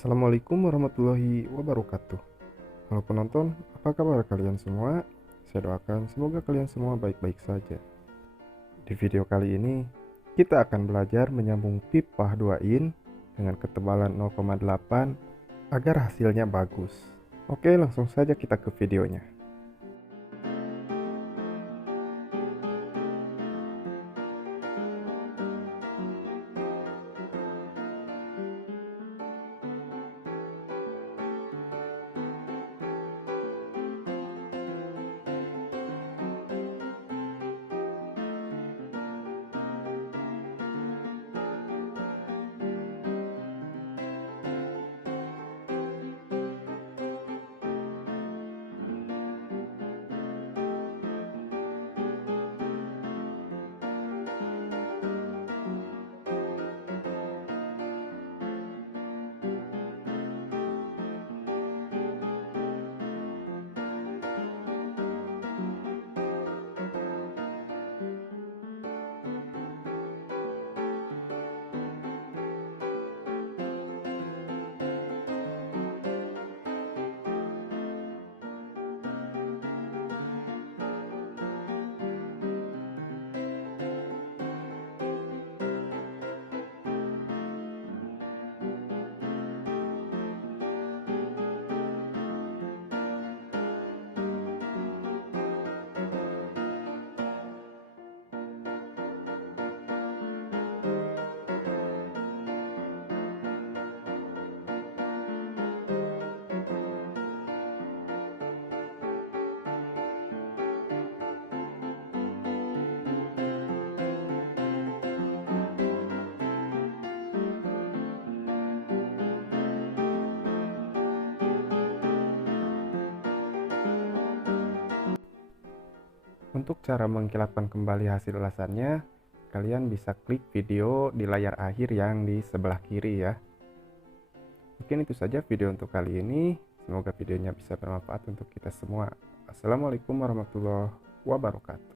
Assalamualaikum warahmatullahi wabarakatuh. Halo penonton, apa kabar kalian semua? Saya doakan semoga kalian semua baik-baik saja. Di video kali ini, kita akan belajar menyambung pipa 2 in dengan ketebalan 0,8 agar hasilnya bagus. Oke, langsung saja kita ke videonya. Untuk cara mengkilapkan kembali hasil ulasannya, kalian bisa klik video di layar akhir yang di sebelah kiri ya. Mungkin itu saja video untuk kali ini. Semoga videonya bisa bermanfaat untuk kita semua. Assalamualaikum warahmatullahi wabarakatuh.